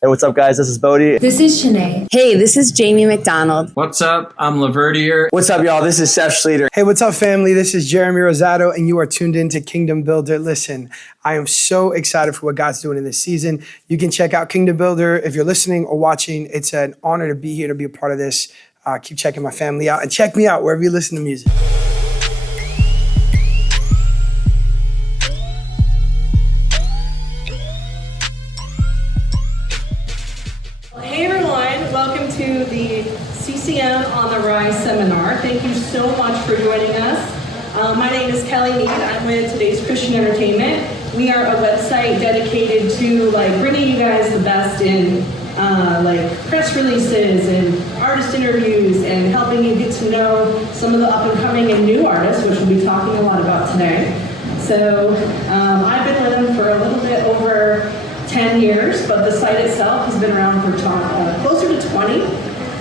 Hey, what's up, guys? This is Bodie. This is Shanae. Hey, this is Jamie McDonald. What's up? I'm Laverdier. What's up, y'all? This is Seth Schleter. Hey, what's up, family? This is Jeremy Rosado, and you are tuned in to Kingdom Builder. Listen, I am so excited for what God's doing in this season. You can check out Kingdom Builder if you're listening or watching. It's an honor to be here, to be a part of this. Keep checking my family out, and check me out wherever you listen to music. Hey everyone, welcome to the CCM on the Rise seminar. Thank you so much for joining us. My name is Kelly Meade. I'm with Today's Christian Entertainment. We are a website dedicated to bringing you guys the best in press releases and artist interviews and helping you get to know some of the up and coming and new artists, which we'll be talking a lot about today. So I've been with them for a little bit over 10 years, but the site itself has been around for closer to 20.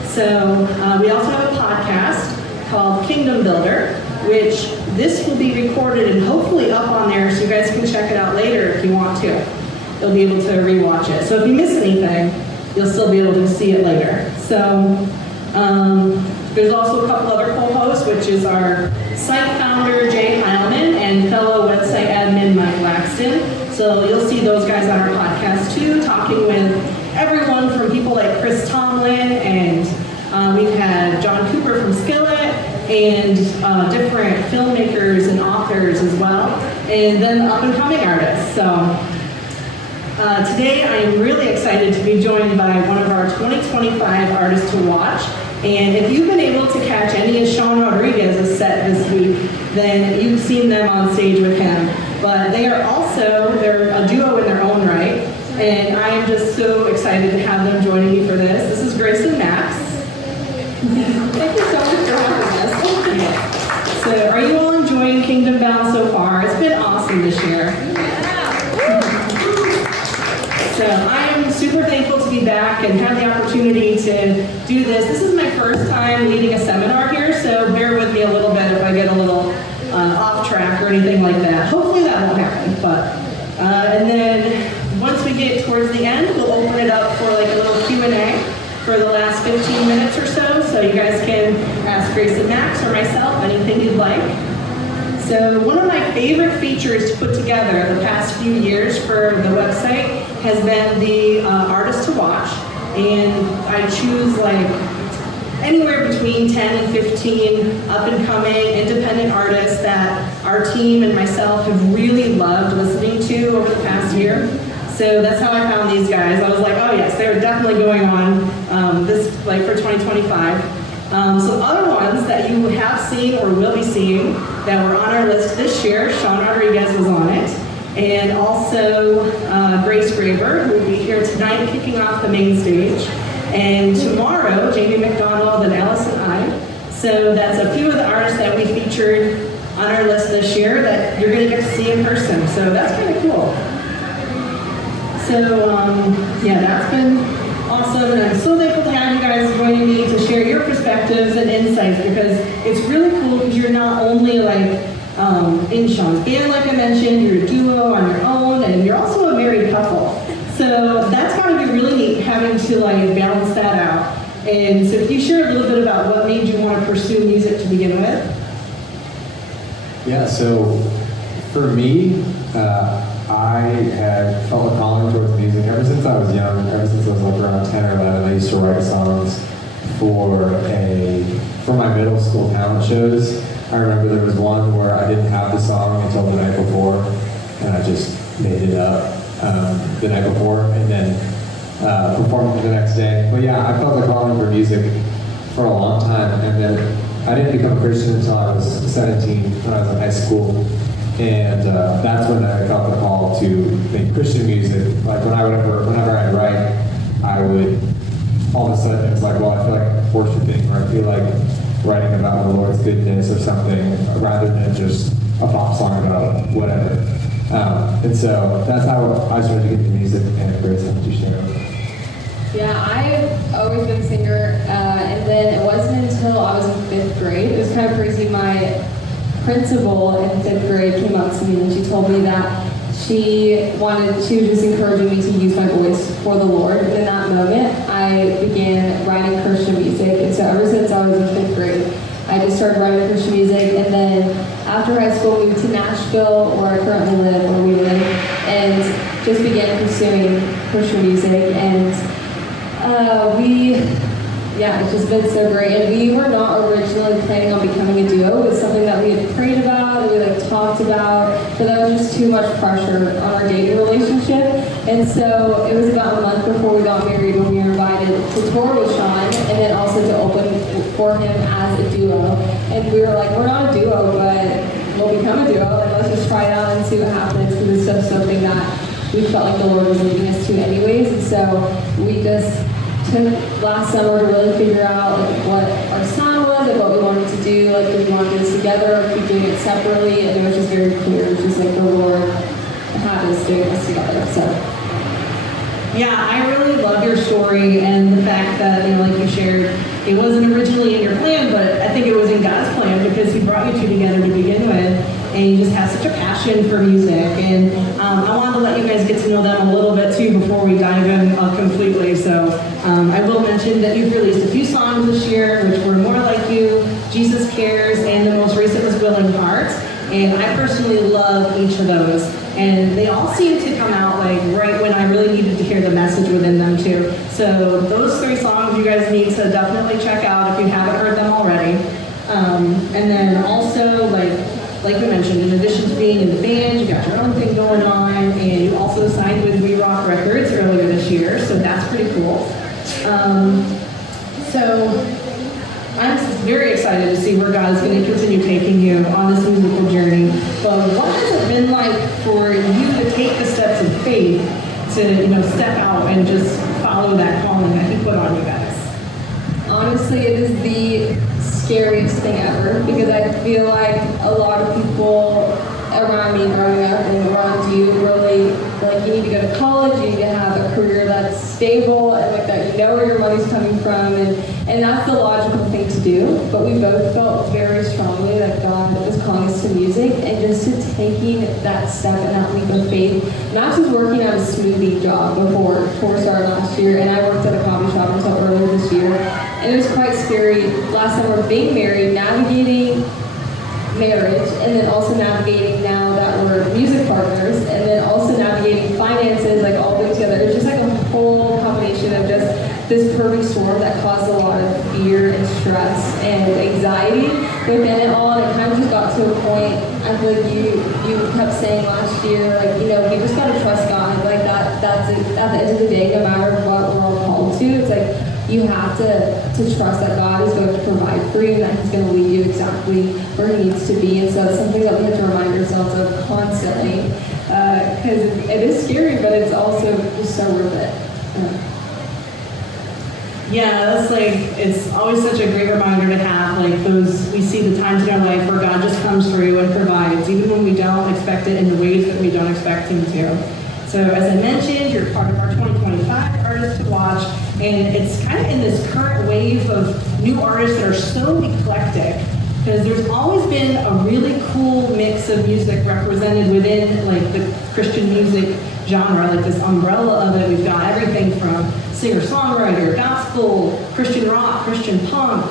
So we also have a podcast called Kingdom Builder, which this will be recorded and hopefully up on there so you guys can check it out later if you want to. You'll be able to rewatch it. So if you miss anything, you'll still be able to see it later. So there's also a couple other co-hosts, which is our site founder, Jay Heilman, and fellow website admin, Mike Laxton. So you'll see those guys on our podcast too, talking with everyone from people like Chris Tomlin, and we've had John Cooper from Skillet, and different filmmakers and authors as well, and then up and coming artists. So today I am really excited to be joined by one of our 2025 artists to watch. And if you've been able to catch any of Sean Rodriguez's set this week, then you've seen them on stage with him. But they're a duo in their own right. And I am just so excited to have them joining me for this. This is Grace and Max. Thank you so much for having us. So are you all enjoying Kingdom Bound so far? It's been awesome this year. So I am super thankful to be back and have the opportunity to do this. This is my first time leading a seminar here, so bear with me a little bit if I get a little off track or anything like that. Hopefully that won't happen. But and then once we get towards the end, we'll open it up for a little Q&A for the last 15 minutes or so. So you guys can ask Grace and Max or myself anything you'd like. So one of my favorite features to put together the past few years for the website has been the artist to watch, and I choose anywhere between 10 and 15 up and coming independent artists that our team and myself have really loved listening to over the past year. So that's how I found these guys. I was like, oh yes, they're definitely going on this for 2025. Some other ones that you have seen or will be seeing that were on our list this year, Sean Rodriguez was on it, and also Grace Graber, who will be here tonight kicking off the main stage, and tomorrow, Jamie McDonald and Allison Ide. So that's a few of the artists that we featured on our list this year that you're going to get to see in person, so that's kind of cool. So yeah, that's been awesome, and I'm so thankful to have you guys joining me to share your perspectives and insights, because it's really cool because you're not only in Sean's band, like I mentioned, you're a duo on your own, and you're also a married couple. So that's got to be really neat having to balance that out. And so if you share a little bit about what made you want to pursue music to begin with? Yeah, so for me, I had felt a calling towards music ever since I was young. Ever since I was around 10 or 11, I used to write songs for my middle school talent shows. I remember there was one where I didn't have the song until the night before, and I just made it up the night before, and then performed it the next day. But yeah, I felt a calling for music for a long time, and then I didn't become a Christian until I was 17, when I was in high school. And that's when I felt the call to make Christian music. Whenever I'd write, I would, all of a sudden, it's well, I feel like worshiping, or I feel like writing about the Lord's goodness or something, rather than just a pop song about whatever. And so that's how I started to get into music, and Grace, how did you share? Yeah, I've always been a singer, and then it wasn't until I was in 5th grade. It was kind of crazy. My principal in 5th grade came up to me and she told me that she was just encouraging me to use my voice for the Lord. And in that moment, I began writing Christian music. And so ever since I was in 5th grade, I just started writing Christian music. And then after high school, moved to Nashville, where I currently live, where we live, and just began pursuing Christian music. And it's just been so great. And we were not originally planning on becoming a duo. It was something that we had prayed about, and we talked about, but that was just too much pressure on our dating relationship. And so it was about a month before we got married when we were invited to tour with Sean, and then also to open for him as a duo. And we were like, we're not a duo, but we'll become a duo, and let's just try it out and see what happens, because it's just something that we felt like the Lord was leading us to anyways. And so we just took last summer to really figure out what our sound was and what we wanted to do. Did we want to do this together or keep doing it separately? And it was just very clear. It was just the Lord had us doing this together. So. Yeah, I really love your story and the fact that, like you shared, it wasn't originally in your plan, but I think it was in God's plan because He brought you two together to begin with. And you just have such a passion for music. And I wanted to let you guys get to know them a little bit too before we dive in completely. So I will mention that you've released a few songs this year, which were More Like You, Jesus Cares, and the most recent was Willing Heart. And I personally love each of those. And they all seem to come out right when I really needed to hear the message within them too. So those 3 songs you guys need to definitely check out if you haven't heard them already. And then also like we mentioned, in addition to being in the band, you got your own thing going on, and you also signed with We Rock Records earlier this year, so that's pretty cool. So I'm very excited to see where God is going to continue taking you on this musical journey. But what has it been like for you to take the steps of faith to step out and just follow that calling that He put on you guys? Honestly, it is the scariest thing ever, because I feel like a lot of people around me growing up and around you really you need to go to college, you need to have a career that's stable and that you know where your money's coming from, and that's the logical thing to do. But we both felt very strongly that God was calling us to music, and just to taking that step and that leap of faith, not just working at a smoothie job before tour started last year, and I worked at a coffee shop until earlier this year. And it was quite scary last summer being married, navigating marriage, and then also navigating now that we're music partners, and then also navigating finances, all things together. It's just a whole combination of just this perfect storm that caused a lot of fear and stress and anxiety within it all. And it kind of just got to a point, I feel like you kept saying last year, we just gotta trust God. That's it. At the end of the day, no matter what we're all called to, it's you have to trust that God is going to provide for you, and that He's going to lead you exactly where He needs to be. And so it's something that we have to remind ourselves of constantly, because it is scary, but it's also just so worth it. Yeah, that's it's always such a great reminder to have, we see the times in our life where God just comes through and provides, even when we don't expect it in the ways that we don't expect Him to. So as I mentioned, you're part of our 2025 Artists to Watch, and it's kind of in this current wave of new artists that are so eclectic, because there's always been a really cool mix of music represented within the Christian music genre, this umbrella of it. We've got everything from singer-songwriter, gospel, Christian rock, Christian punk,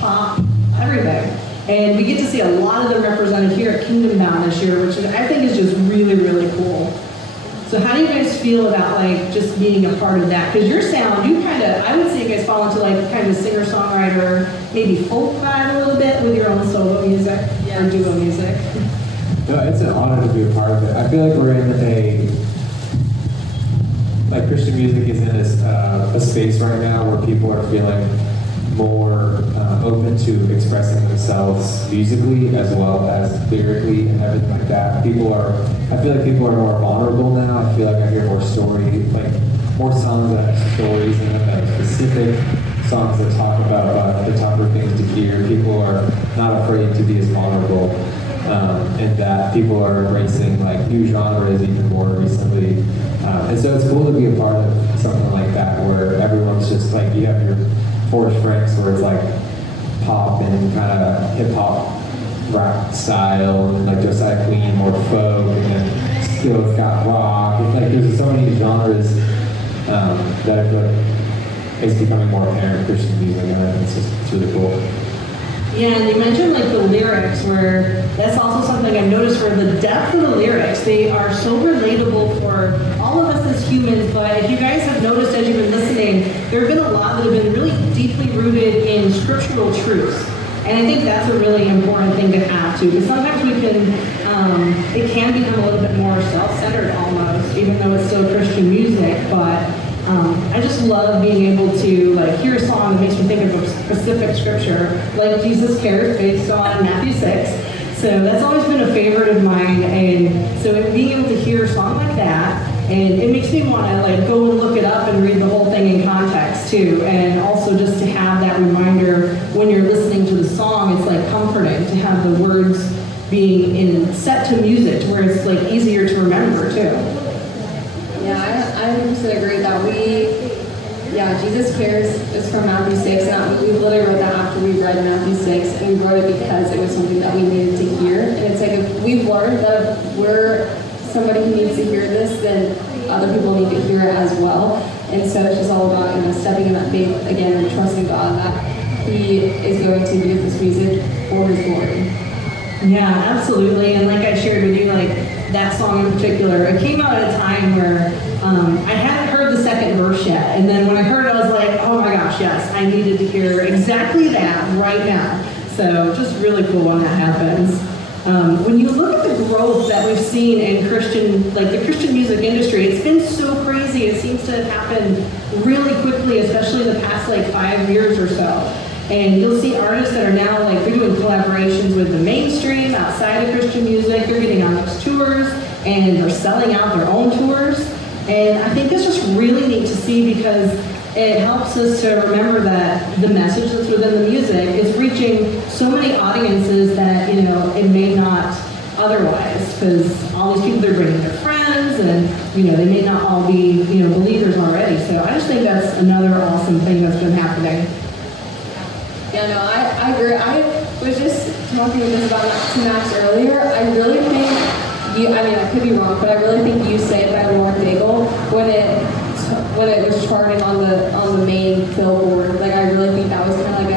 pop, everything. And we get to see a lot of them represented here at Kingdom Bound this year, which I think is just really, really cool. So how do you guys feel about just being a part of that? Because your sound, you I would say you guys fall into kind of singer-songwriter, maybe folk vibe a little bit with your own solo music or duo music. No, it's an honor to be a part of it. I feel like we're in Christian music is in a space right now where people are feeling more open to expressing themselves musically as well as lyrically and everything like that. I feel like people are more vulnerable now. I feel like I hear more more songs that have stories in them that are specific, songs that talk about the tougher things to hear. People are not afraid to be as vulnerable, and that people are embracing new genres even more recently. And so it's cool to be a part of something like that where everyone's just you have your Forrest Franks where it's pop and kind of hip hop rap style, and Josiah Queen more folk, and then disco, it's got rock. It's like there's so many genres that I feel like is becoming more apparent in Christian music, and I think it's really cool. Yeah, and you mentioned like the lyrics, where that's also something I've noticed for the depth of the lyrics. They are so relatable for all of us as humans, but if you guys have noticed as you've been listening, there have been a lot that have been really deeply rooted in scriptural truths. And I think that's a really important thing to have too, because sometimes we can, it can become a little bit more self-centered almost, even though it's still Christian music, but I just love being able to like hear a song that makes me think of a specific scripture, like Jesus Cares, based on Matthew 6. So that's always been a favorite of mine, and so being able to hear a song like that, and it makes me want to like go and look it up and read the whole thing in context too, and also just to have that reminder when you're listening to the song, it's like comforting to have the words being set to music to where it's like easier to remember too. Yeah, I 100% agree that Jesus Cares is from Matthew 6, and we literally wrote that after we read Matthew 6, and we wrote it because it was something that we needed to hear. And it's like, if we've learned that if we're somebody who needs to hear this, then other people need to hear it as well. And so it's just all about, stepping in that faith again and trusting God that He is going to use this music for His glory. Yeah, absolutely. And like I shared with you, like that song in particular, it came out at a time where I hadn't heard the second verse yet. And then when I heard it, I was like, oh my gosh, yes, I needed to hear exactly that right now. So just really cool when that happens. When you look at the growth that we've seen in the Christian music industry, it's been so crazy. It seems to have happened really quickly, especially in the past 5 years or so. And you'll see artists that are now they're doing collaborations with the mainstream outside of Christian music. They're getting on these tours and they're selling out their own tours. And I think that's just really neat to see, because it helps us to remember that the message that's within the music is reaching so many audiences that, it may not otherwise, because all these people, they're bringing their friends, and, they may not all be, believers already. So I just think that's another awesome thing that's been happening. Yeah, no, I agree. I was just talking with this about to Max earlier. I really think I could be wrong, but I really think You Say It by Lauren Daigle, when it was charting on the main Billboard, I really think that was kind of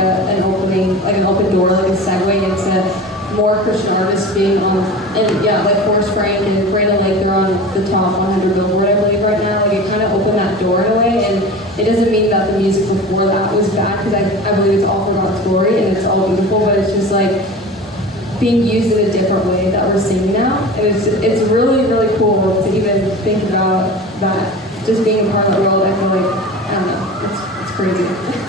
an open door, a segue into more Christian artists being on, and Forrest Frank and Brandon Lake, they're on the top 100 Billboard, I believe, right now. It kind of opened that door in a way, and it doesn't mean that the music before that was bad, because I believe it's all for God's glory and it's all beautiful, but it's just being used in a different way that we're seeing now, and it's really, really cool to even think about that. Just being a part of that world, I feel I don't know, it's crazy.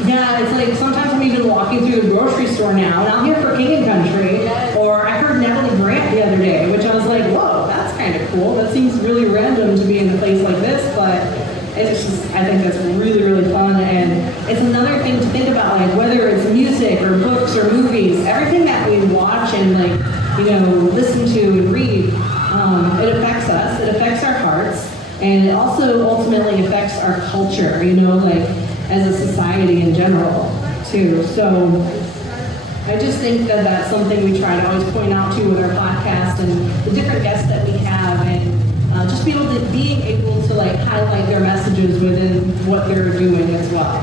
Yeah, it's sometimes I'm even walking through the grocery store now, and I'll hear for King and Country, or I heard Natalie Grant the other day, which I was like, whoa, that's kind of cool. That seems really random to be in a place like this, but it's just, I think that's really, really fun, and it's another thing to think about, whether it's music or books or movies, everything that we watch and listen to and read, it affects us, it affects our hearts, and it also ultimately affects our culture, as a society in general, too. So I just think that that's something we try to always point out to with our podcast and the different guests that we have, and just being able to highlight their messages within what they're doing as well.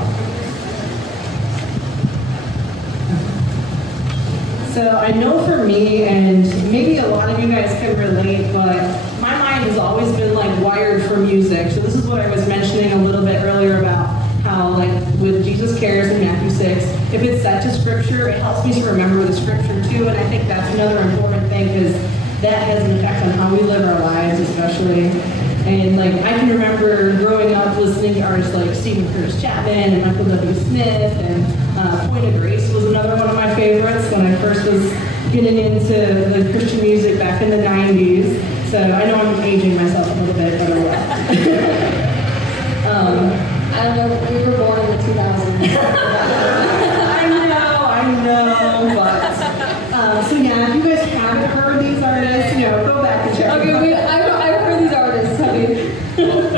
So I know for me, and maybe a lot of you guys can relate, but my mind has always been wired for music. So this is what I was mentioning a little bit earlier about how with Jesus Cares in Matthew 6, if it's set to scripture, it helps me to remember the scripture too, and I think that's another important thing, because that has an effect on how we live our lives, especially. And I can remember growing up listening to artists like Stephen Curtis Chapman and Michael W. Smith, and Point of Grace was another one of my favorites when I first was getting into the Christian music back in the 90s. So I know I'm aging myself a little bit, but I will. I don't know, we were born in the 2000s. I know, but so yeah, if you guys haven't heard these artists, go back and check. Okay, I've heard these artists, have you?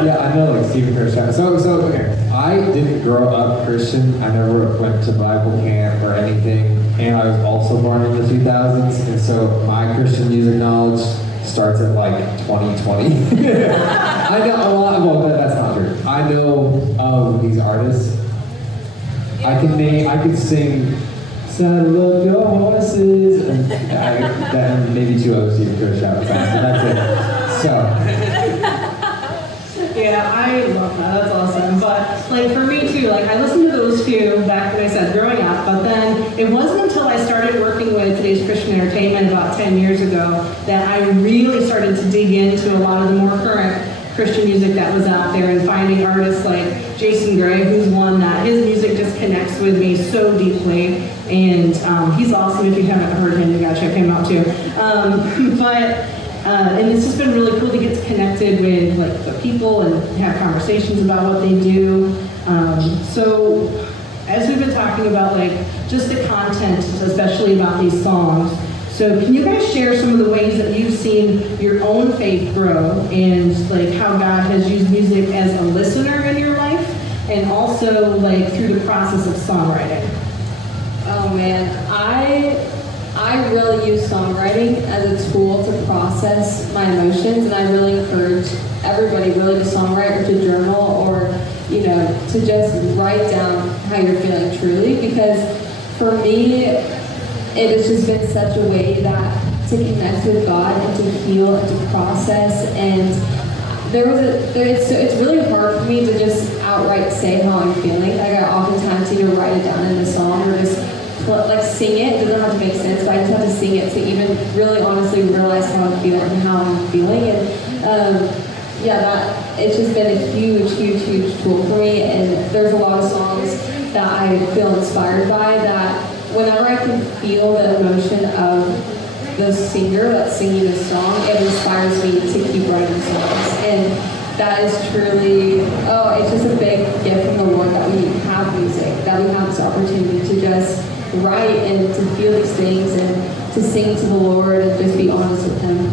Yeah, I know Stephen Curtis. So okay, I didn't grow up Christian. I never went to Bible camp or anything, and I was also born in the 2000s, and so my Christian music knowledge starts at like 2020. I know a lot, well, that's not true. I know of these artists. I can sing Saddle Up Your Horses, and maybe two others you could shout fast, but that's it. So. Yeah, I love that. That's awesome. But like for me too, like I listened to those two back when I said growing up, but then it wasn't until I started working with Today's Christian Entertainment about 10 years ago that I really started to dig into a lot of the more current Christian music that was out there and finding artists like Jason Gray, who's one that his music just connects with me so deeply. And he's awesome. If you haven't heard him, you gotta check him out too. And it's just been really cool to get connected with like the people and have conversations about what they do. So as we've been talking about like just the content, especially about these songs, so can you guys share some of the ways that you've seen your own faith grow and like how God has used music as a listener in your life and also like through the process of songwriting? Oh man, I really use songwriting as a tool to process my emotions, and I really encourage everybody really to songwrite or to journal or, to just write down how you're feeling truly, because for me, it has just been such a way that to connect with God and to heal and to process. And it's really hard for me to just outright say how I'm feeling. Like I oftentimes either write it down in a song or just like sing it. It doesn't have to make sense, but I just have to sing it to even really honestly realize how I'm feeling and how I'm feeling. And it's just been a huge tool for me. And there's a lot of songs that I feel inspired by that whenever I can feel the emotion of the singer that's singing the song, it inspires me to keep writing songs. And that is truly, it's just a big gift from the Lord that we have music, that we have this opportunity to just write and to feel these things and to sing to the Lord and just be honest with Him.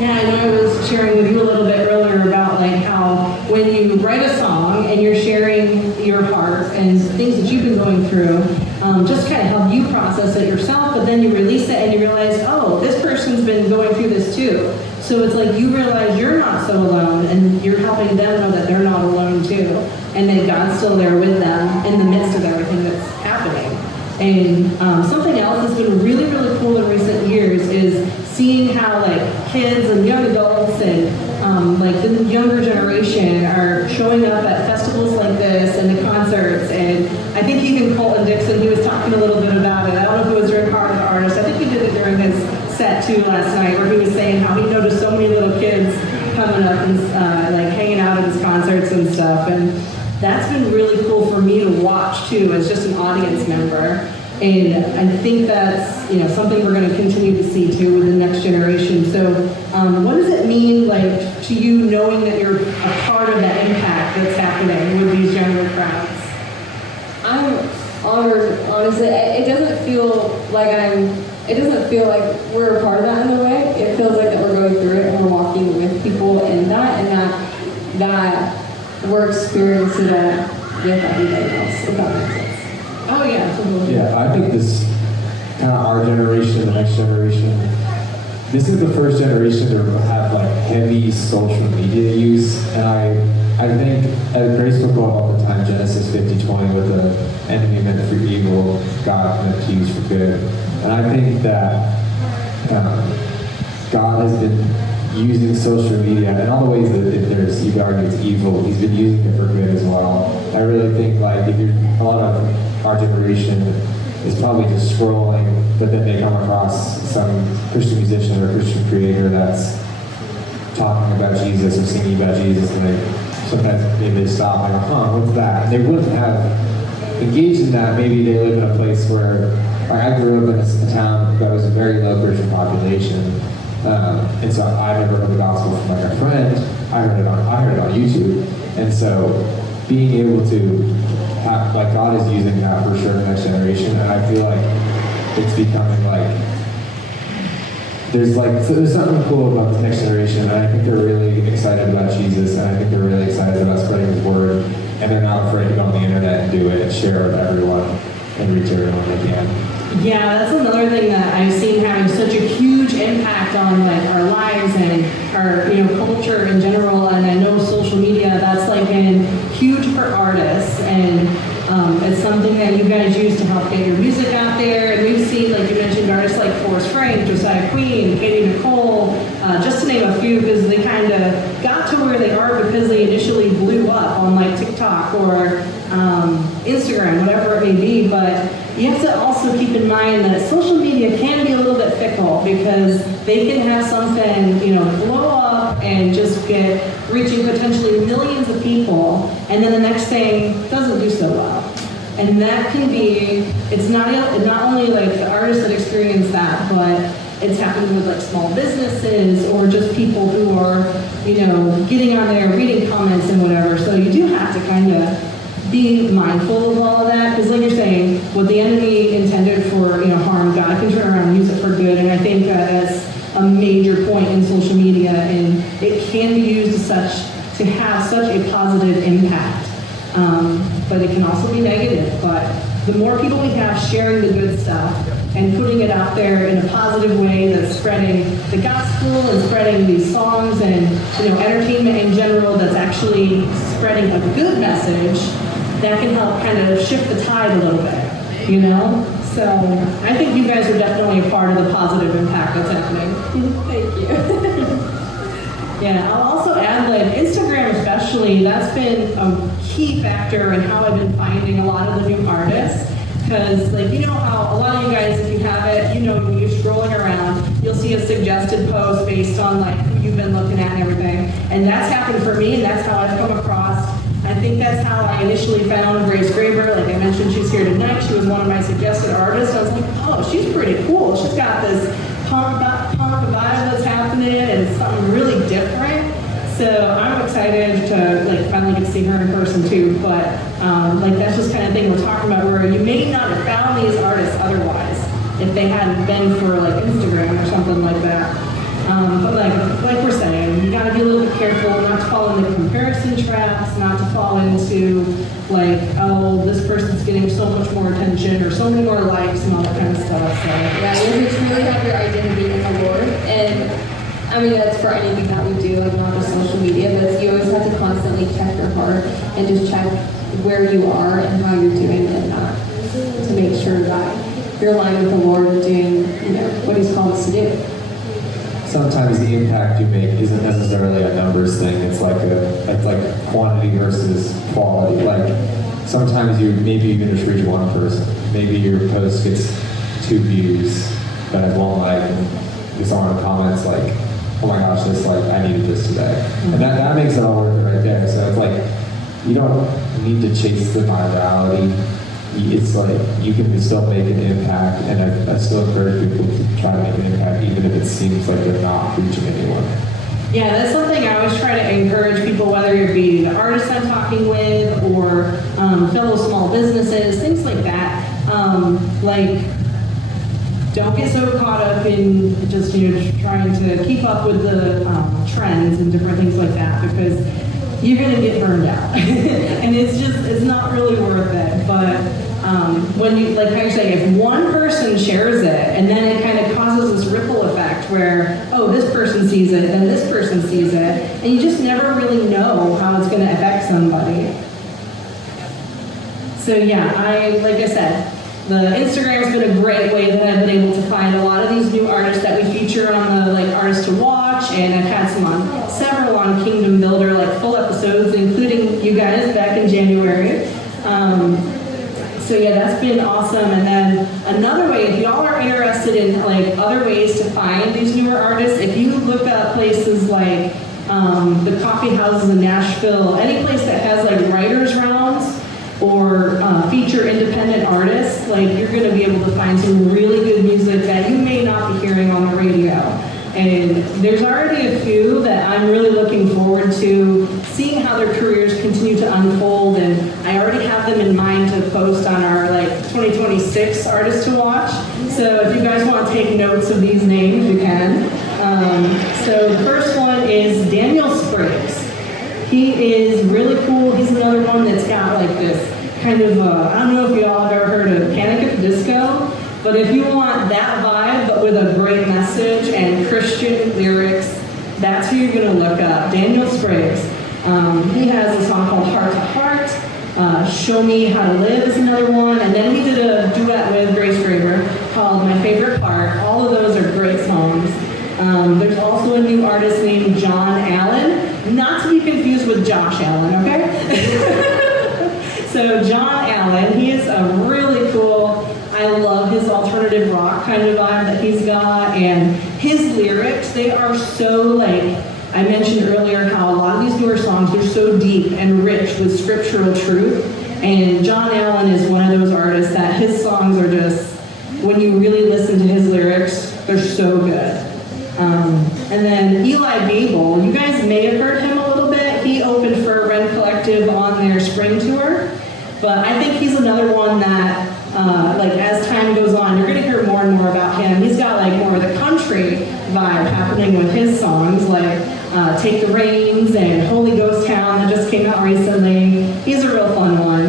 Yeah, I know I was sharing with you a little bit earlier about like how when you write a song and you're sharing your heart and things that you've been going through, just kind of help you process it yourself, but then you release it and you realize, oh, this person's been going through this too. So it's like you realize you're not so alone and you're helping them know that they're not alone too, and that God's still there with them in the midst of everything that's happening. And something else that's been really, really cool in recent years is seeing how like kids and young adults and like the younger generation are showing up at festivals like this and the concerts. And I think even Colton Dixon, he was talking a little bit about it. I don't know if it was during Heart of the Artist. I think he did it during his set too last night, where he was saying how he noticed so many little kids coming up and like hanging out at his concerts and stuff. And that's been really cool for me to watch too, as just an audience member. And I think that's something we're going to continue to see too with the next generation. So what does it mean like to you knowing that you're a part of that impact that's happening with these younger crowds? I'm honored, honestly. It doesn't feel like we're a part of that in a way. It feels like that we're going through it and we're walking with people in that, and that we're experiencing that with everybody else, if that makes sense. Oh yeah, absolutely. Yeah, I think this kind of our generation, the next generation, this is the first generation to have like heavy social media use, and I think at Grace Football all the time, Genesis 50:20, with the enemy meant for evil, God meant to use for good. And I think that God has been using social media in all the ways that you could argue it's evil, He's been using it for good as well. I really think like if you're a lot of our generation is probably just scrolling, but then they come across some Christian musician or Christian creator that's talking about Jesus or singing about Jesus, and sometimes maybe they stop and go, what's that? And they wouldn't have engaged in that. Maybe they live in a place where, like I grew up in a town that was a very low Christian population, and so I never heard the gospel from like a friend. I heard it on YouTube, and so being able to have, like, God is using that for sure in the next generation, and I feel like it's becoming like there's something cool about this next generation, and I think they're really excited about Jesus, and I think they're really excited about spreading His word, and they're not afraid to go on the internet and do it and share it with everyone and reach everyone they can. Yeah, that's another thing that I've seen having such a huge impact impact on like our lives and our culture in general. And I know social media, that's like been huge for artists, and it's something that you guys use to help get your music out there. And we've seen, like you mentioned, artists like Forrest Frank, Josiah Queen, Katie Nicole, just to name a few, because they kind of got to where they are because they initially blew up on like TikTok or Instagram, whatever it may be. But you have to also keep in mind that social media can be a little bit fickle, because they can have something, blow up and just get reaching potentially millions of people, and then the next thing doesn't do so well. And that can be, it's not only like the artists that experience that, but it's happened with like small businesses or just people who are, getting on there, reading comments and whatever. So you do have to kind of be mindful of all of that, because like you're saying, what the enemy intended for harm, God can turn around and use it for good. And I think that's a major point in social media, and it can be used to have such a positive impact, but it can also be negative. But the more people we have sharing the good stuff and putting it out there in a positive way that's spreading the gospel and spreading these songs and entertainment in general, that's actually spreading a good message, that can help kind of shift the tide a little bit, So I think you guys are definitely a part of the positive impact that's happening. Thank you. Yeah, I'll also add, like, Instagram especially, that's been a key factor in how I've been finding a lot of the new artists. Because, like, how a lot of you guys, if you have it, when you're scrolling around, you'll see a suggested post based on, like, who you've been looking at and everything. And that's happened for me, and that's how I've come across. I think that's how I initially found Grace Graber. Like I mentioned, she's here tonight. She was one of my suggested artists. I was like, oh, she's pretty cool. She's got this punk vibe that's happening, and it's something really different. So I'm excited to finally get to see her in person too. But that's just kind of thing we're talking about, where you may not have found these artists otherwise if they hadn't been for Instagram or something like that. But like we're saying, you gotta be a little bit careful not to fall into comparison traps, not to fall into oh, this person's getting so much more attention or so many more likes and all that kind of stuff. So Yeah, you have to truly have your identity in the Lord. And I mean, that's for anything that we do, not just social media, but you always have to constantly check your heart and just check where you are and how you're doing and not to make sure that you're aligned with the Lord and doing, what He's called us to do. Sometimes the impact you make isn't necessarily a numbers thing. It's like quantity versus quality. Sometimes maybe you can just reach one person. Maybe your post gets 2 views, but has 1 like, and someone comments oh my gosh, I needed this today. And that makes it all worth it right there. So it's you don't need to chase the virality. It's you can still make an impact, and I still encourage people to try to make an impact, even if it seems like they're not reaching anyone. yeah, that's something I always try to encourage people, whether it be the artists I'm talking with or fellow small businesses, things like that. Don't get so caught up in just trying to keep up with the trends and different things like that, because you're gonna get burned out, and it's not really worth it. But when you, like how you're saying, if one person shares it, and then it kind of causes this ripple effect where, oh, this person sees it, then this person sees it, and you just never really know how it's going to affect somebody. So yeah, like I said, the Instagram's been a great way that I've been able to find a lot of these new artists that we feature on the Artists to Watch, and I've had several on Kingdom Builder, full episodes, including you guys back in January. So yeah, that's been awesome. And then another way, if y'all are interested in other ways to find these newer artists, if you look up places like the coffee houses in Nashville, any place that has writers rounds or feature independent artists, you're going to be able to find some really good music that you may not be hearing on the radio. And there's already a few that I'm really looking forward to seeing how their careers continue to unfold, and I already have them in mind to post on our 2026 Artists to Watch. So if you guys want to take notes of these names, you can. So the first one is Daniel Spriggs. He is really cool. He's another one that's got this kind of, I don't know if you all have ever heard of Panic at the Disco. But if you want that vibe, but with a great message and Christian lyrics, that's who you're going to look up. Daniel Spriggs. He has a song called Heart to Heart. Show Me How to Live is another one. And then he did a duet with Grace Graber called My Favorite Part. All of those are great songs. There's also a new artist named John Allen, not to be confused with Josh Allen, okay? So John Allen, he is a really cool, I love his alternative rock kind of vibe that he's got, and his lyrics, they are so like, I mentioned earlier how a lot of these newer songs, they're so deep and rich with scriptural truth, and John Allen is one of those artists that his songs are just, when you really listen to his lyrics, they're so good. And then Eli Gable, you guys may have heard him a little bit. He opened for Ren Collective on their spring tour, but I think he's another one that, like as time goes on, you're going to hear more and more about him. He's got like more of the country vibe happening with his songs, like Take the Reins and Holy Ghost Town that just came out recently. He's a real fun one.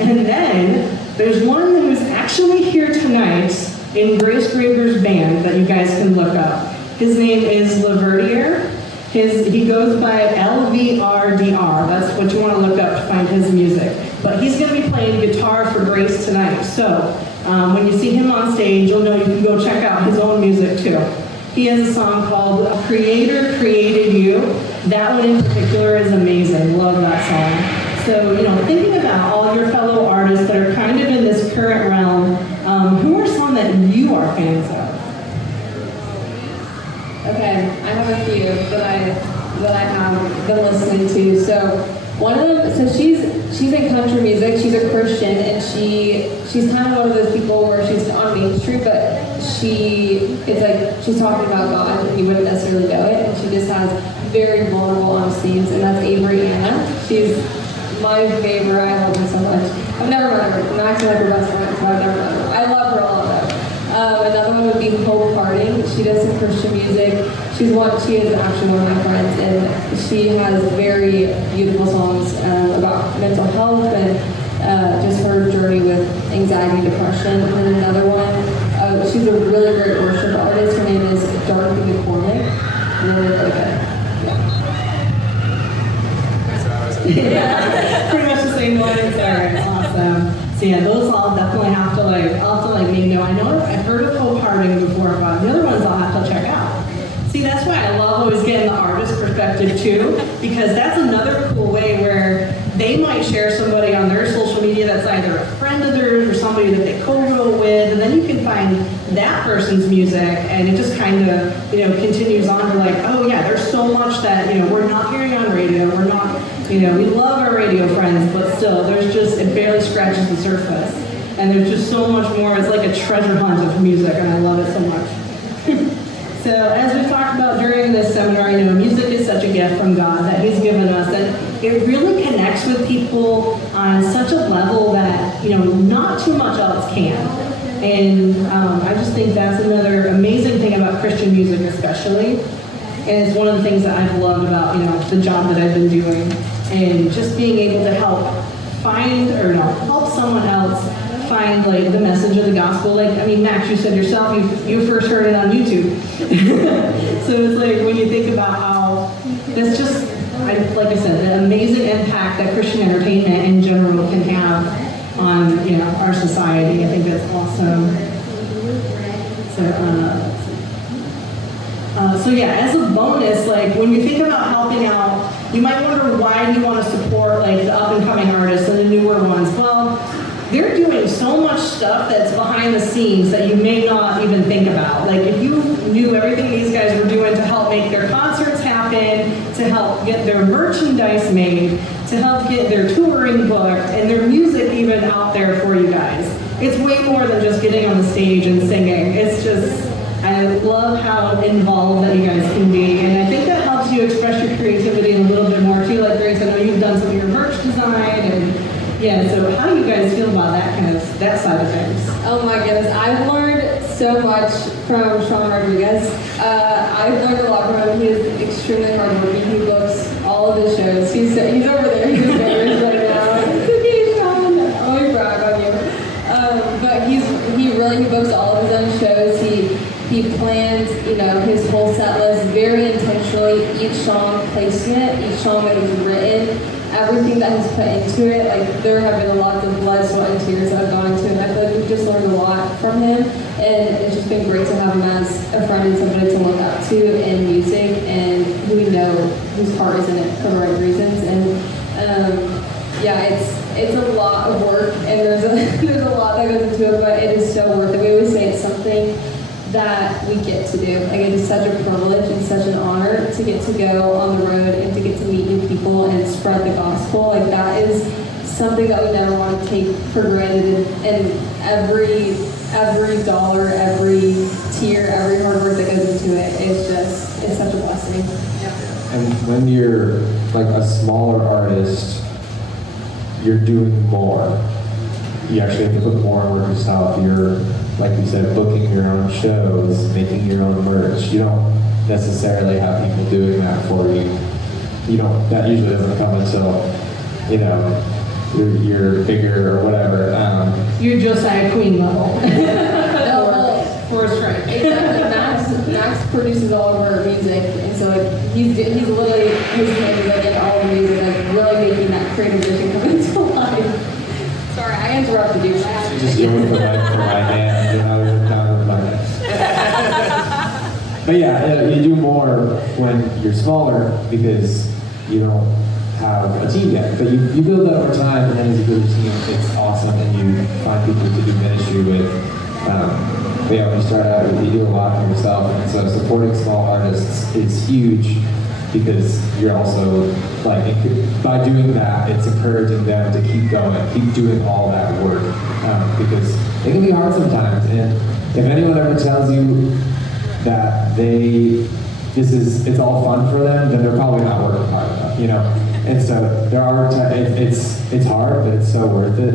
And then there's one who's actually here tonight in Grace Graber's band that you guys can look up. His name is Laverdier. He goes by LVRDR. That's what you want to look up to find his music. But he's going to be playing guitar for Grace tonight. So when you see him on stage, you'll know you can go check out his own music too. He has a song called Creator Created You. That one in particular is amazing. Love that song. So, thinking about all your fellow artists that are kind of in this current realm, who are some that you are fans of? Okay, I have a few that I have been listening to. So one of them, so she's in country music. She's a Christian, and she's kind of one of those people where she's on Main Street, but it's like she's talking about God, and you wouldn't necessarily know it. And she just has very vulnerable on scenes, and that's Avery Anna. She's my favorite. I love her so much. I've never met her. I'm actually like her best friend, so I've never met her. I love her a lot though. Another one would be Hope Harding. She does some Christian music. She is actually one of my friends, and she has very beautiful songs about mental health and just her journey with anxiety and depression. And then another one, she's a really great worship artist. Her name is Dorothy McCormick. Really, really good. Yeah, pretty much the same one. Alright, awesome. So yeah, those I'll definitely have to make note. I know I've heard of Hope Harding before, but the other ones I'll have to check out. See, that's why I love always getting the artist perspective too, because that's another cool way where they might share somebody on their social media that's either a friend of theirs or somebody that they co-wrote with, and then you can find that person's music, and it just kind of, continues on to like, oh yeah, there's so much that, we're not hearing on radio, we're not, we love our radio friends, but still, it barely scratches the surface. And there's just so much more. It's like a treasure hunt of music, and I love it so much. So as we talked about during this seminar, music is such a gift from God that He's given us, and it really connects with people on such a level that, not too much else can. And I just think that's another amazing thing about Christian music especially. And it's one of the things that I've loved about, the job that I've been doing, and just being able to help someone else find like the message of the gospel. Max, you said yourself, you first heard it on YouTube. So it's like when you think about how that's just, like I said, the amazing impact that Christian entertainment in general can have on our society. I think that's awesome. So yeah, as a bonus, like when you think about helping out, you might wonder why you want to support like the up and coming artists and the newer ones. Well, they're doing so much stuff that's behind the scenes that you may not even think about. Like if you knew everything these guys were doing to help make their concerts happen, to help get their merchandise made, to help get their touring booked, and their music even out there for you guys. It's way more than just getting on the stage and singing. It's just, I love how involved that you guys can be, and I think that helps you express your creativity a little bit more too. Like Grace, I know you've done some of your merch design, and yeah, so how do you guys feel about that side of things? Oh my goodness, I've learned so much from Sean Rodriguez. I've learned a lot from him. He is extremely hardworking. He books all of his shows. He's over there. He's in Vegas right now. It's okay, Sean. Let me brag on you. But he really placement, each song that he's written, everything that he's put into it. Like there have been a lot of blood, sweat, and tears that have gone into it. And I feel like we've just learned a lot from him, and it's just been great to have him as a friend and somebody to look up to in music, and who we know whose heart is in it for the right reasons. And yeah, it's a lot of work, and there's a lot that goes into it, but it is so worth it. We always say it's something that we get to do. Like it is such a privilege and such an honor to get to go on the road and to get to meet new people and spread the gospel. Like that is something that we never want to take for granted. And every dollar, every tear, every hard work that goes into it is it's such a blessing. And when you're like a smaller artist, you're doing more. You actually have to put more work yourself. You're, like you said, booking your own shows, making your own merch. You don't necessarily have people doing that for you. You don't. That usually doesn't come until, you know, you're bigger or whatever. You're Josiah Queen level. For a strike. Exactly. Max produces all of our music, and so like he's literally his hand is like in all the music, like really making that creative vision come into life. Sorry, I interrupted you. She just yelled for my hand, and I was down with my But yeah, you do more when you're smaller because you don't have a team yet. But you build that over time, and then as you build a team, it's awesome, and you find people to do ministry with. But yeah, when you start out, you do a lot for yourself, and so supporting small artists is huge because you're also, like, by doing that, it's encouraging them to keep going, keep doing all that work, because it can be hard sometimes, and if anyone ever tells you that it's all fun for them, then they're probably not working hard enough, you know? And so there are it's hard, but it's so worth it,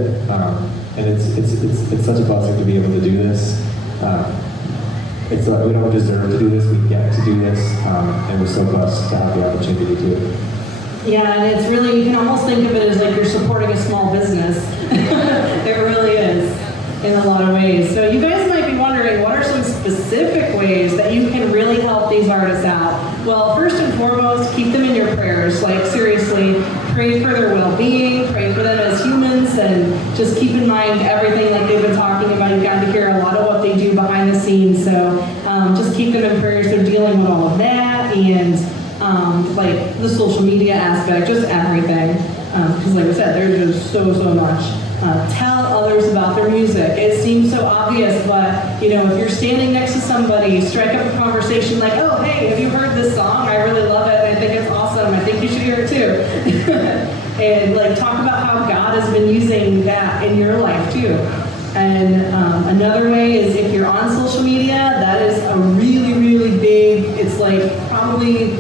and it's such a blessing to be able to do this. We don't deserve to do this, we get to do this, and we're so blessed to have the opportunity to do it. Yeah, and it's really, you can almost think of it as like you're supporting a small business. It really is, in a lot of ways. So you guys might be wondering, what are some specific ways that you can really help these artists out? Well, first and foremost, keep them in your prayers. Like seriously, pray for their well-being, pray for them as humans, and just keep in mind everything like they've been talking about. You've got to hear a lot of what they do behind the scenes. So just keep them in prayers. They're dealing with all of that, and like the social media aspect, just everything. Because like I said, there's just so much. Tell others about their music. It seems so obvious, but you know, if you're standing next to somebody, strike up a conversation like, "Oh, hey, have you heard this song? I really love it. I think it's awesome. I think you should hear it too." And like talk about how God has been using that in your life too. And another way is if you're on social media, that is a really, really big. It's like probably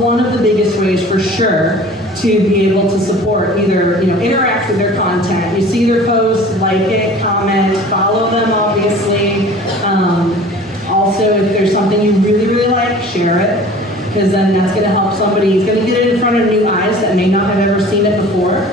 one of the biggest ways for sure to be able to support, either, you know, interact with their content. You see their posts, like it, comment, follow them obviously. Also, if there's something you really, really like, share it, because then that's going to help somebody. It's going to get it in front of new eyes that may not have ever seen it before.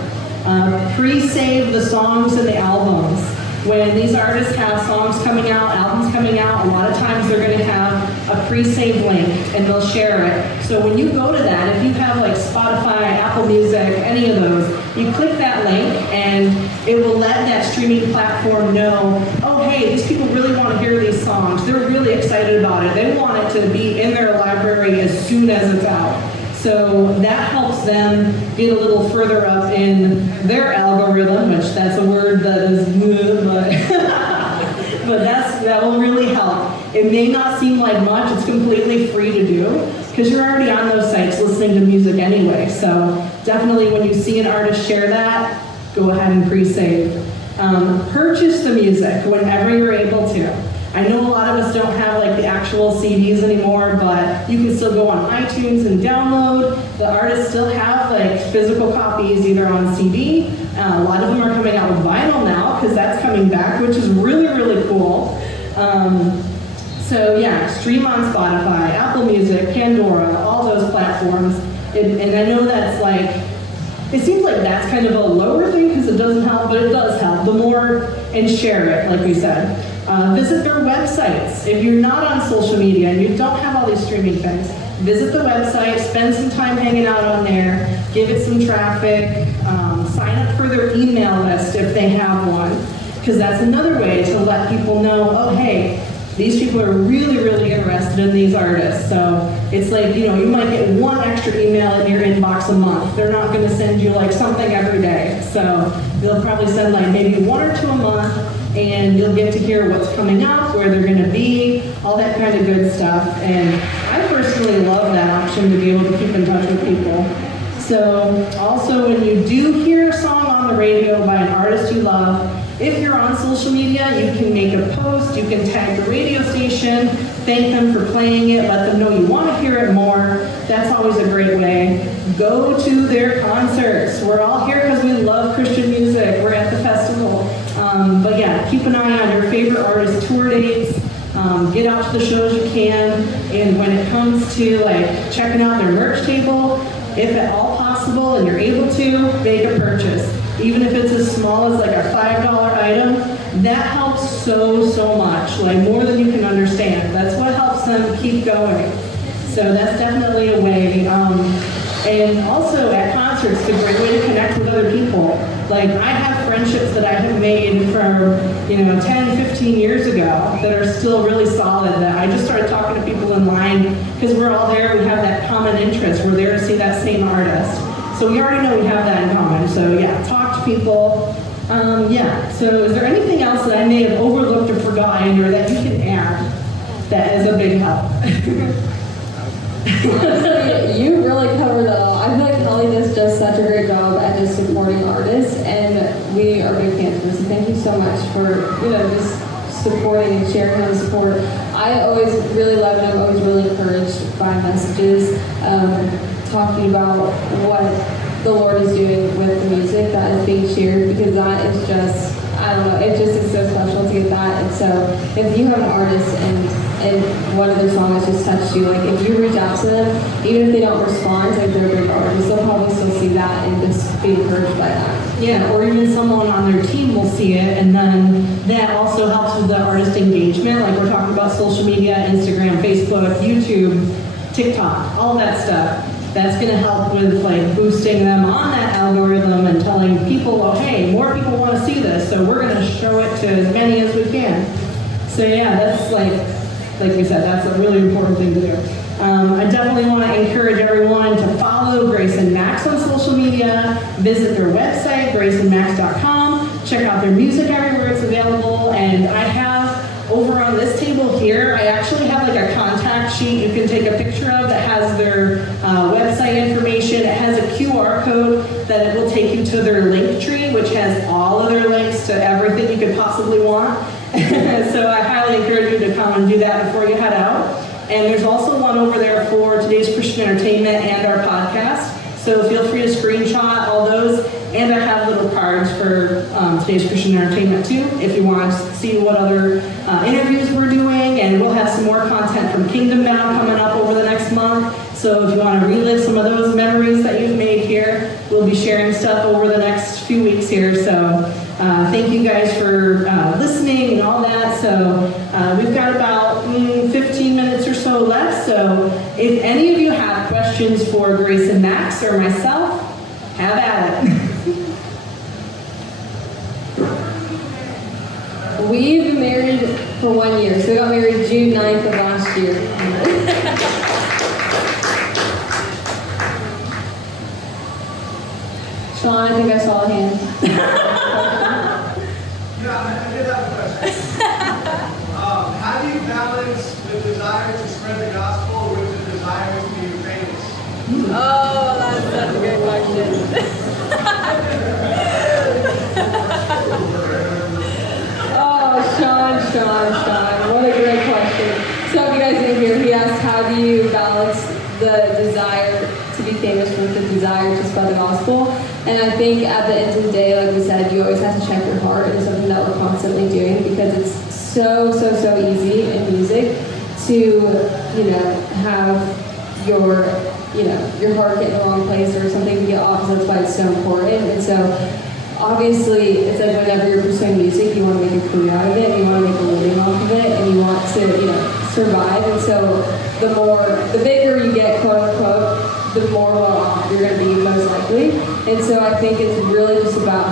Pre-save the songs and the albums. When these artists have songs coming out, albums coming out, a lot of times they're going to have a pre-save link and they'll share it. So when you go to that, if you have like Spotify, Apple Music, any of those, you click that link and it will let that streaming platform know, oh hey, these people really want to hear these songs. They're really excited about it. They want it to be in their library as soon as it's out. So that helps them get a little further up in their algorithm, which that's a word that is good, but that will really help. It may not seem like much, it's completely free to do, because you're already on those sites listening to music anyway. So definitely when you see an artist share that, go ahead and pre-save. Purchase the music whenever you're able to. I know a lot of us don't have like the actual CDs anymore, but you can still go on iTunes and download. The artists still have like physical copies either on CD. A lot of them are coming out with vinyl now because that's coming back, which is really, really cool. So yeah, stream on Spotify, Apple Music, Pandora, all those platforms. And I know that's like, it seems like that's kind of a lower thing because it doesn't help, but it does help. The more, and share it, like we said. Visit their websites. If you're not on social media and you don't have all these streaming things, visit the website, spend some time hanging out on there, give it some traffic, sign up for their email list if they have one, because that's another way to let people know, oh, hey, these people are really, really interested in these artists. So it's like, you might get one extra email in your inbox a month. They're not going to send you like something every day. So they'll probably send like maybe 1 or 2 a month, and you'll get to hear what's coming up, where they're going to be, all that kind of good stuff. And I personally love that option to be able to keep in touch with people. So also, when you do hear a song on the radio by an artist you love, if you're on social media, you can make a post, you can tag the radio station, thank them for playing it, let them know you want to hear it more. That's always a great way. Go to their concerts. We're all here because we love Christian music. We're at the festival. But yeah, keep an eye on your favorite artist tour dates. Get out to the shows you can. And when it comes to like checking out their merch table, if at all possible and you're able to, make a purchase. Even if it's as small as like a $5 item, that helps so much, like more than you can understand. That's what helps them keep going. So that's definitely a way. And also at concerts, it's a great way to connect with other people. Like I have friendships that I have made from 10, 15 years ago that are still really solid, that I just started talking to people in line because we're all there, we have that common interest, we're there to see that same artist. So we already know we have that in common. So yeah, talk to people. So is there anything else that I may have overlooked or forgotten or that you can add that is a big help? Honestly, you really covered it all. I feel like Kelly does just such a great job at just supporting artists, and we are big fans of this. So thank you so much for just supporting and sharing the support. I always really love and I'm always really encouraged by messages talking about what the Lord is doing with the music that is being shared, because that is just, I don't know, it just is so special to get that. And so if you have an artist and one of their songs just touched you, like if you reach out to them, even if they don't respond, like they're a big artist, they'll probably still see that and just be encouraged by that. Yeah, or even someone on their team will see it, and then that also helps with the artist engagement. Like we're talking about social media, Instagram, Facebook, YouTube, TikTok, all that stuff. That's going to help with like boosting them on that algorithm and telling people, well, hey, more people want to see this, so we're going to show it to as many as we can. So yeah, that's like we said, that's a really important thing to do. I definitely want to encourage everyone to follow Grace and Max on social media, visit their website, graceandmax.com, check out their music everywhere it's available, and I have over on this table here, I actually have like a contact sheet you can take a picture of that has their website information. It has a QR code that it will take you to their link tree, which has all of their links to everything you could possibly want. So I highly encourage you to come and do that before you head out. And there's also one over there for Today's Christian Entertainment and our podcast. So feel free to screenshot all those. And I have little cards for Today's Christian Entertainment too, if you want to see what other interviews we're doing. And we'll have some more content from Kingdom Now coming up over the next month. So if you want to relive some of those memories that you've made here, we'll be sharing stuff over the next few weeks here. So thank you guys for listening and all that. So we've got about 15 minutes or so left. So if any of you have questions for Grace and Max or myself, have at it. We've been married for 1 year, so we got married June 9th of last year. Sean, I think I saw a hand. Yeah, I did have a question. How do you balance the desire to spread the gospel with the desire to be famous? Oh, that's such a great question. Oh, Sean, what a great question. So if you guys didn't hear, he asked how do you balance the desire to be famous with the desire to spread the gospel. And I think at the end of the day, like we said, you always have to check your heart. It's something that we're constantly doing because it's so easy in music to, have your heart get in the wrong place or something to get off. That's why it's so important. And so obviously, it's like whenever you're pursuing music, you want to make a career out of it, and you want to make a living off of it, and you want to, survive. And so the bigger you get, quote unquote, the more well off you're going to be most likely. And so I think it's really just about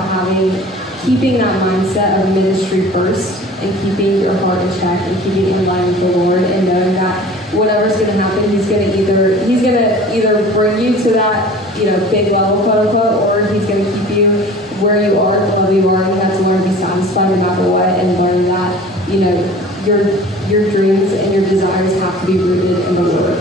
keeping that mindset of ministry first and keeping your heart in check and keeping in line with the Lord and knowing that whatever's going to happen, He's going to either bring you to that, big level, quote unquote, or He's going to keep you where you are, the level you are, and you have to learn to be satisfied no matter what, and learn that, your dreams and your desires have to be rooted in the Lord.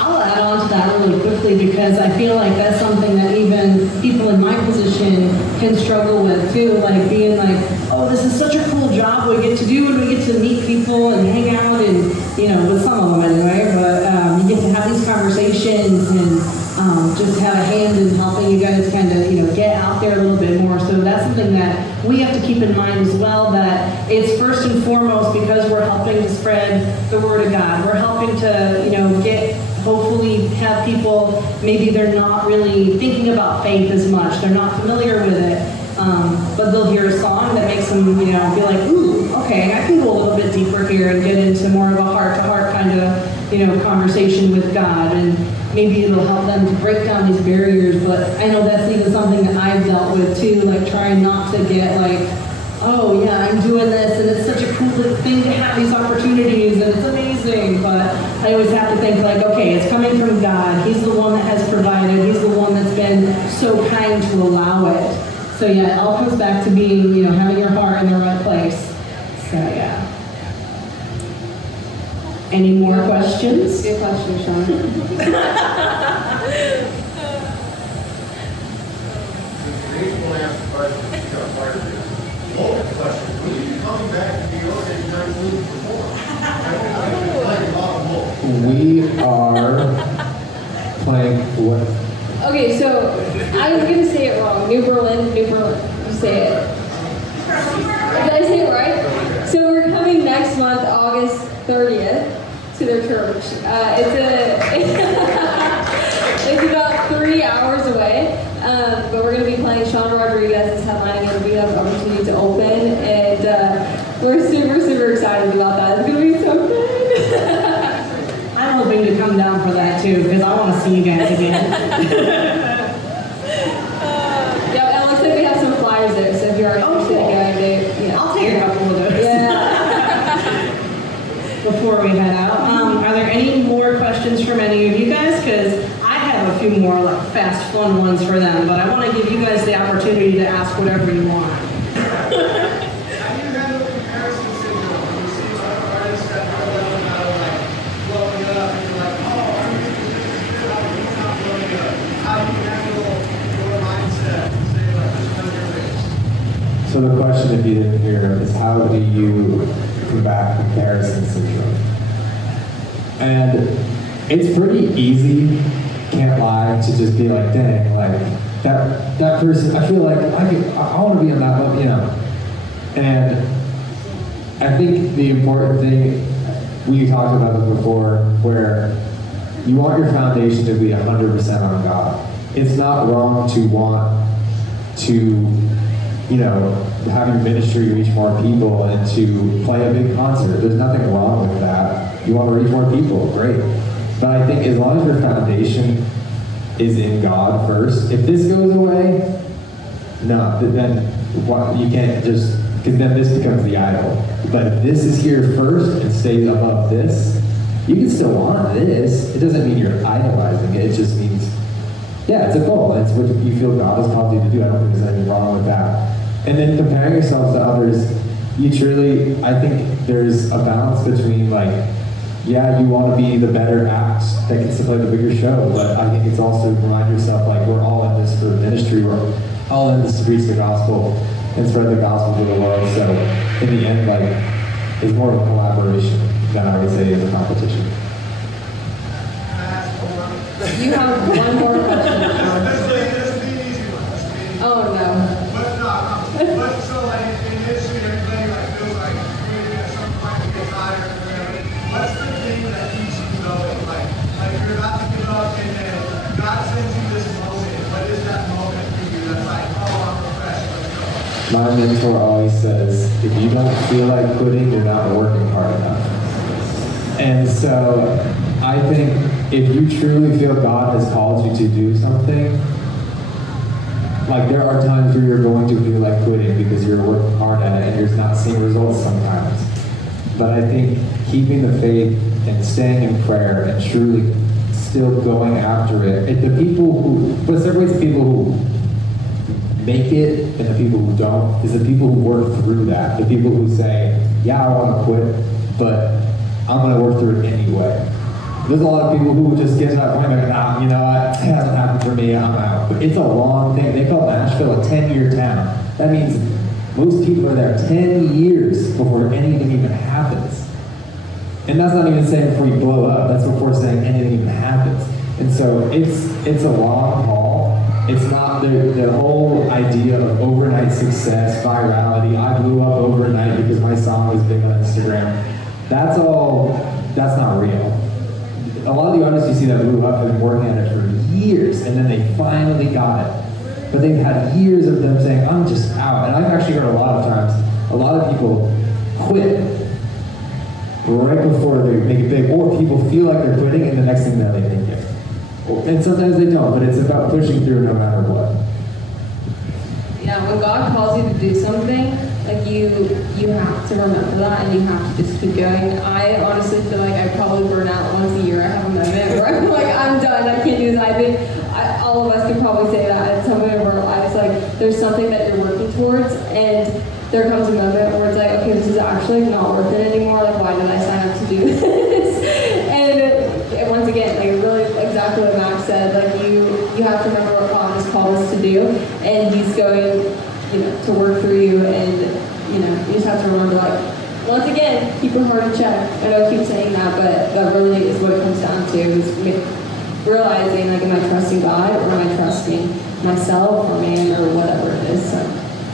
I'll add on to that really quickly because I feel like that's something that even people in my position can struggle with too, like being like, oh, this is such a cool job we get to do and we get to meet people and hang out and, with some of them anyway, but you get to have these conversations and just have a hand in helping you guys kind of, get out there a little bit more. So that's something that we have to keep in mind as well, that it's first and foremost because we're helping to spread the word of God. We're helping to, hopefully have people, maybe they're not really thinking about faith as much. They're not familiar with it. But they'll hear a song that makes them, be like, ooh, okay, I can go a little bit deeper here and get into more of a heart-to-heart kind of, conversation with God. And maybe it'll help them to break down these barriers. But I know that's even something that I've dealt with too, like trying not to get like, oh yeah, I'm doing this and it's such a cool thing to have these opportunities and it's amazing, but I always have to think like, okay, it's coming from God. He's the one that has provided. He's the one that's been so kind to allow it. So yeah, it all comes back to being, having your heart in the right place. So yeah. Any more questions? Good question, Sean. We are playing what? Okay, so I was gonna say it wrong. New Berlin. You say it. Did I say it right? So we're coming next month, August 30th, to their church. It's about 3 hours away, but we're gonna be playing. Sean Rodriguez is headlining, and we have the opportunity to open, and we're super excited about that. It's gonna be so good. I'm hoping to come down for that too, because I want to see you guys again. Yeah, it looks like we have some flyers there, so if you're interested in going, I'll take a couple of those. Yeah. Before we head out, are there any more questions from any of you guys? Because I have a few more like fast, fun ones for them, but I want to give you guys the opportunity to ask whatever you want. Have you handled comparison syndrome? When you see other artists that are blowing up, and you're like, oh, I'm making this good, how are you not blowing up? How do you handle your mindset? Say like, just on your face. So the question, if you didn't hear, is how do you combat comparison syndrome? And it's pretty easy, can't lie, to just be like, dang, like that person, I feel like I want to be on that level, And I think the important thing, we talked about it before, where you want your foundation to be 100% on God. It's not wrong to want to, have your ministry reach more people and to play a big concert. There's nothing wrong with that. You want to reach more people, great. But I think as long as your foundation is in God first, if this goes away, no, then you can't just, because then this becomes the idol. But if this is here first and stays above this, you can still want this. It doesn't mean you're idolizing it. It just means, yeah, it's a goal. It's what you feel God has called you to do. I don't think there's anything wrong with that. And then comparing yourself to others, I think there's a balance between you want to be the better act that gets to play the bigger show, but I think it's also to remind yourself we're all in this for ministry, we're all in this to preach the gospel and spread the gospel to the world. So in the end, it's more of a collaboration than I would say is a competition. You have one more question. This will be an easy one. Oh no. But so in history, everybody feels like maybe at some point we get tired or whatever. What's the thing that keeps you going? Like you're about to give up and then God sends you this moment. What is that moment for you that's like, oh, I'm refreshed, let's go? My mentor always says, if you don't feel like quitting, you're not working hard enough. And so I think if you truly feel God has called you to do something, like there are times where you're going to feel like quitting because you're working hard at it and you're not seeing results sometimes. But I think keeping the faith and staying in prayer and truly still going after it, the people who, what separates the people who make it and the people who don't is the people who work through that. The people who say, yeah, I want to quit, but I'm going to work through it anyway. There's a lot of people who just get to that point and go, you know what, it hasn't happened for me, I'm out. But it's a long thing. They call Nashville a 10-year town. That means most people are there 10 years before anything even happens. And that's not even saying before you blow up, that's before saying anything even happens. And so it's a long haul. It's not the whole idea of overnight success, virality. I blew up overnight because my song was big on Instagram. That's not real. A lot of the artists you see that blew up have been working at it for years, and then they finally got it. But they've had years of them saying, I'm just out. And I've actually heard a lot of times, a lot of people quit right before they make it big, or people feel like they're quitting, and the next thing that they make it. And sometimes they don't, but it's about pushing through no matter what. Yeah, when God calls you to do something, like you have to remember that and you have to just keep going. I honestly feel like I probably burn out once a year. I have a moment where I'm like, I'm done, I can't do this. I think all of us could probably say that at some point of our lives, like there's something that you're working towards and there comes a moment where it's like, okay, this is actually not worth it anymore. Like, why did I sign up to do this? and once again, like really exactly what Max said, like you have to remember what God has called us to do, and He's going, to work through you, and you just have to remember, like, once again, keep your heart in check. I know I keep saying that, but that really is what it comes down to, is realizing, like, am I trusting God, or am I trusting myself, or man, or whatever it is, so.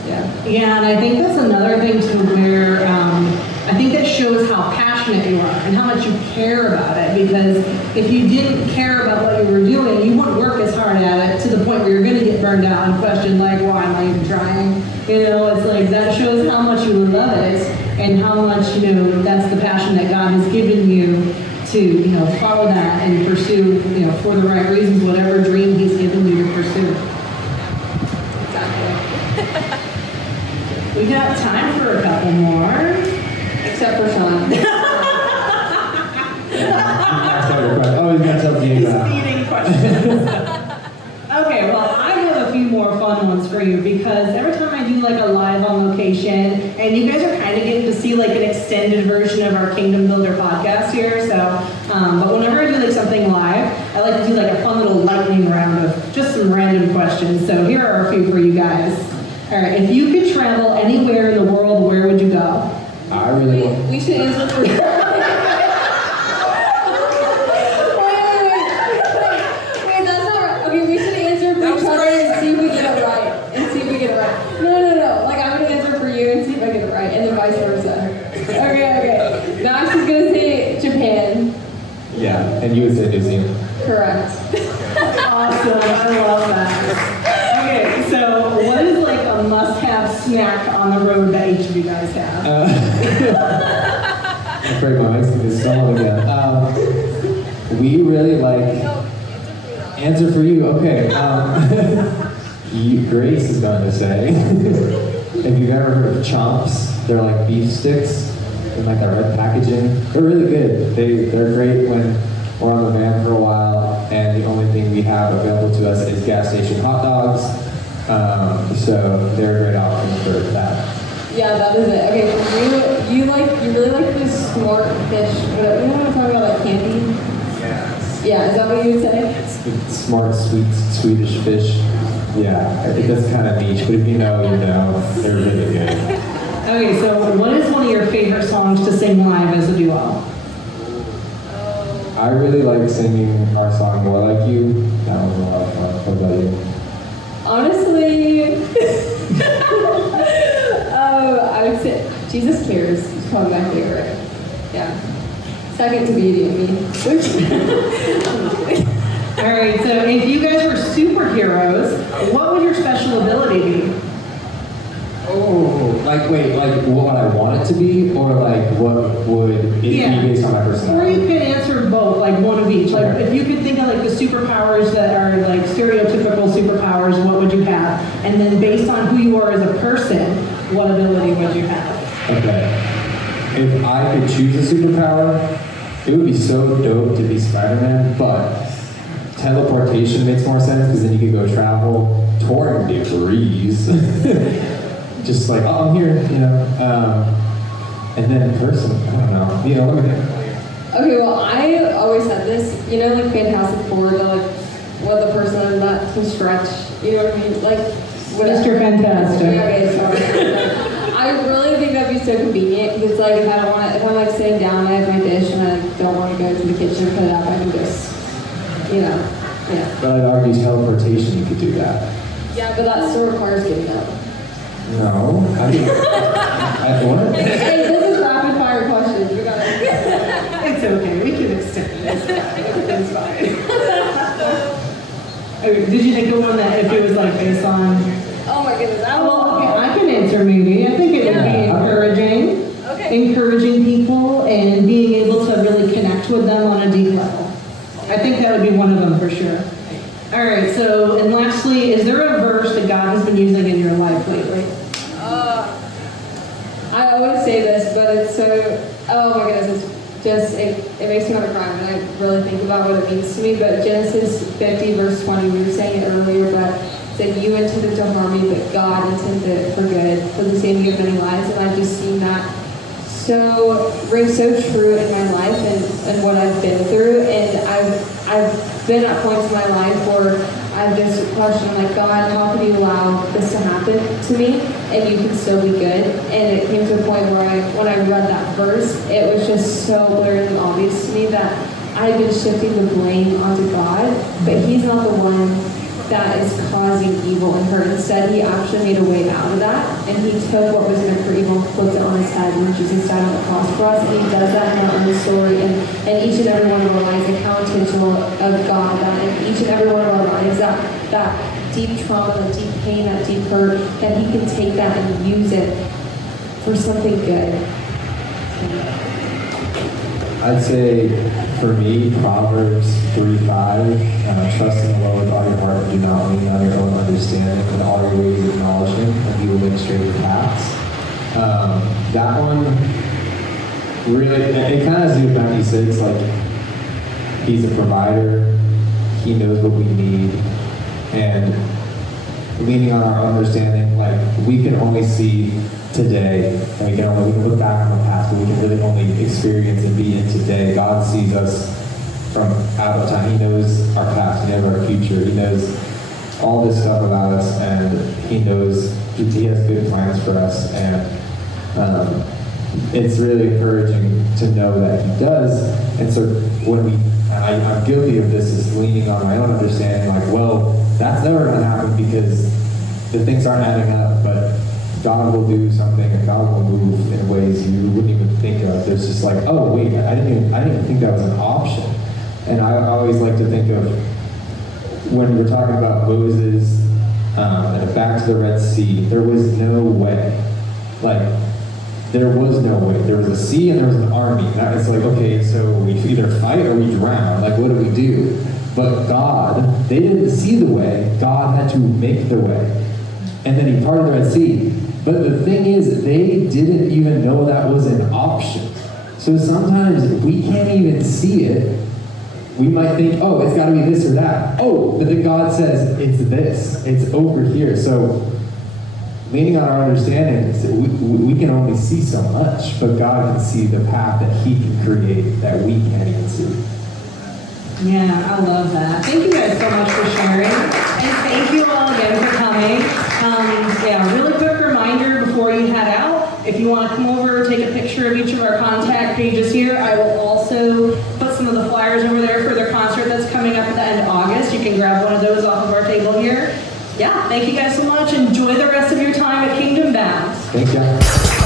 Yeah, and I think that's another thing too, where I think that shows how passionate you are and how much you care about it. Because if you didn't care about what you were doing, you wouldn't work as hard at it to the point where you're going to get burned out and question, like, why am I even trying? It's like that shows how much you love it and how much that's the passion that God has given you to follow that and pursue for the right reasons, whatever dream He's given you to pursue. We got time for a couple more. Except for Sean. Oh, he's gonna tell Jamie that. Speeding questions. Okay, well, I have a few more fun ones for you because every time I do like a live on location, and you guys are kind of getting to see like an extended version of our Kingdom Builder podcast here, so, but whenever I do like something live, I like to do like a fun little lightning round of just some random questions. So here are a few for you guys. All right, if you could travel anywhere in the world, where would you go? I really want. We should answer for wait, that's not right. Okay, we should answer for each other and see if we get it right. No. Like, I'm gonna answer for you and see if I get it right, and then vice versa. Okay. Max is gonna say Japan. Yeah, and you would say New Zealand. Correct. Awesome, I love that. Okay, so what is like a must-have snack on the road that each of you guys have? I'm afraid my mic's gonna be stolen again. We really like. Answer for you. Okay. Grace is going to say. If you've ever heard of chomps, they're like beef sticks in like that red packaging. They're really good. They're great when we're on the van for a while, and the only thing we have available to us is gas station hot dogs. So they're a great option for that. Yeah, that is it. Okay, you really like this smart fish, whatever. You know what I'm talking about, like candy? Yeah, is that what you would say? It's the smart, sweet Swedish fish. Yeah, I think that's kind of niche, but if you know, they're really good. Okay, so what is one of your favorite songs to sing live as a duo? I really like singing our song More Like You. That was a lot of fun. What about you? Honestly, I would say Jesus Cares is probably my favorite. Yeah. Second to Beauty and Me. All right, so if you guys were superheroes, what would your special ability be? Oh, Like, wait, like what I want it to be, or like what would it be based on my Or personality? you can answer both, like one of each. Like Okay. if you could think of like the superpowers that are like stereotypical superpowers, what would you have? And then based on who you are as a person, what ability would you have? Okay. If I could choose a superpower, it would be so dope to be Spider-Man, but teleportation makes more sense because then you could go travel toward degrees. Just like, oh, I'm here, you know. And then in person, I don't know. You know, let me think. Okay, well, I always said this, you know, like Fantastic Four, the like, what the person that can stretch, you know what I mean? Like, Mr. Fantastic. Okay, sorry. I really think that'd be so convenient because, like, if I don't want to, if I'm like sitting down, I have my dish and I don't want to go to the kitchen and put it up, I can just, you know, yeah. But I'd argue teleportation, you could do that. Yeah, but that still requires getting up. No. What? Hey, this is rapid fire questions. We gotta. It's okay, we can extend it. It's fine. Okay, did you think of one that if it was like based on? Oh my goodness, I Well, okay, I can answer maybe. I think it would be Yeah. encouraging. Okay. Encouraging people and being able to really connect with them on a deep level. I think that would be one of them for sure. All right, so, and lastly, is there a verse that God has been using in your life lately? I always say this, but it's so, oh my goodness, it's just, it makes me want to cry when I really think about what it means to me. But Genesis 50 verse 20, we were saying it earlier, but it said, you intended to harm me, but God intended it for good, for the saving of many lives. And I've just seen that so ring so true in my life and what I've been through. And I've been at points in my life where I've just questioned, like, God, how could you allow this to happen to me and you can still be good? And it came to a point where when I read that verse, it was just so glaringly obvious to me that I've been shifting the blame onto God, but He's not the one that is causing evil and hurt. Instead, He actually made a way out of that, and He took what was meant for evil and flipped it on its head when Jesus died on the cross for us. And He does that in our own story, and each and every one of our lives, like how intentional of God that in each and every one of our lives, that deep trauma, that deep pain, that deep hurt, that He can take that and use it for something good. I'd say for me, Proverbs 3:5, trust in the Lord with all your heart and do not lean on your own understanding. In all your ways acknowledge Him, and He will make straight your paths. That one, really, it kind of zoomed back. He says, like, He's a provider. He knows what we need. And leaning on our understanding, like, we can only see today, and we can look back on the past, but we can really only experience and be in today. God sees us from out of time. He knows our past, He knows our future, He knows all this stuff about us, and He knows He has good plans for us, and it's really encouraging to know that He does. And so when I'm guilty of this, is leaning on my own understanding, like, well, that's never going to happen because the things aren't adding up, but God will do something and God will move in ways you wouldn't even think of. There's just like, oh wait, I didn't even think that was an option. And I always like to think of when we're talking about Moses and back to the Red Sea, there was no way. Like, there was no way. There was a sea and there was an army. Now it's like, okay, so we either fight or we drown. Like, what do we do? But God, they didn't see the way. God had to make the way. And then He parted the Red Sea. But the thing is, they didn't even know that was an option. So sometimes we can't even see it. We might think, oh, it's got to be this or that. Oh, but then God says, it's this. It's over here. So leaning on our understanding, we can only see so much, but God can see the path that He can create that we can't even see. Yeah, I love that. Thank you guys so much for sharing. And thank you all again for coming. Really quick reminder before you head out, if you want to come over, take a picture of each of our contact pages here. I will also put some of the flyers over there for their concert that's coming up at the end of August. You can grab one of those off of our table here. Yeah, thank you guys so much. Enjoy the rest of your time at Kingdom Bound. Thank you.